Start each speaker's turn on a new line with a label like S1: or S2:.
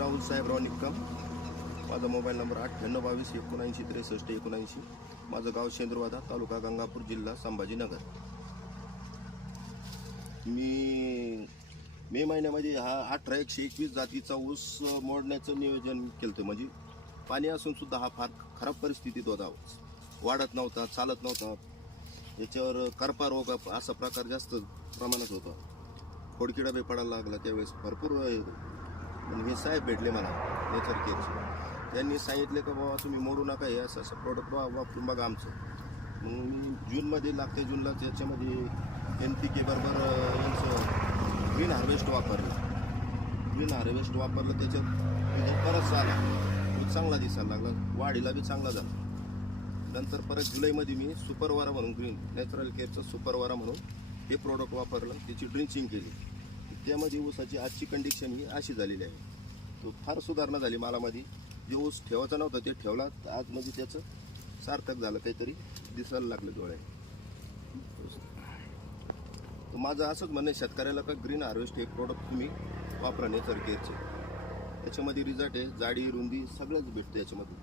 S1: राहुल साहेबराव निक्कम. माझा mobile number अठ्ठ्याण्णव बावीस एकोणऐंशी त्रेसष्ट एकोणऐंशी. माझं गाव शेंद्रवादा तालुका गंगापूर जिल्हा संभाजीनगर. मी मे महिन्यामध्ये हा अठरा एकशे एकवीस जातीचा ऊस मोडण्याचं नियोजन केलं होतं म्हणजे पाणी असून सुद्धा हा फार खराब परिस्थितीत होता. वाढत नव्हता चालत नव्हता. याच्यावर करपा रोग असा प्रकार जास्त प्रमाणात होता. खोडकिडा बेपाडायला लागला त्यावेळेस. भरपूर पण हे साहेब भेटले मला नेचर केअरचे त्यांनी सांगितले का बाबा तुम्ही मोडू नका हे असं असं प्रोडक्ट वापरून बघा आमचं. मग मी जूनमध्ये लागते जूनला त्याच्यामध्ये एन पी के बरोबर यांचं ग्रीन हार्वेस्ट वापरलं. ग्रीन हार्वेस्ट वापरलं त्याच्यात म्हणजे परत झाला. चांगला दिसायला लागला. वाढीला बी चांगला झाला. नंतर परत जुलैमध्ये मी सुपरवारा म्हणून ग्रीन नॅचरल केअरचं सुपरवारा म्हणून हे प्रोडक्ट वापरलं. त्याची ड्रिंचिंग केली. त्यामध्ये ऊसाची आजची कंडिशन ही अशी झालेली आहे. तो फार सुधारणा झाली मालामध्ये. जे ऊस ठेवायचा नव्हता ते ठेवला आज म्हणजे त्याचं सार्थक झालं. काहीतरी दिसायला लागलं डोळ्या तर माझं असंच म्हणणं आहे शेतकऱ्याला का ग्रीन हार्वेस्ट हे प्रोडक्ट तुम्ही वापरा नेचर केअरचे त्याच्यामध्ये रिझल्ट आहे जाडी रुंदी सगळंच भेटतं याच्यामध्ये.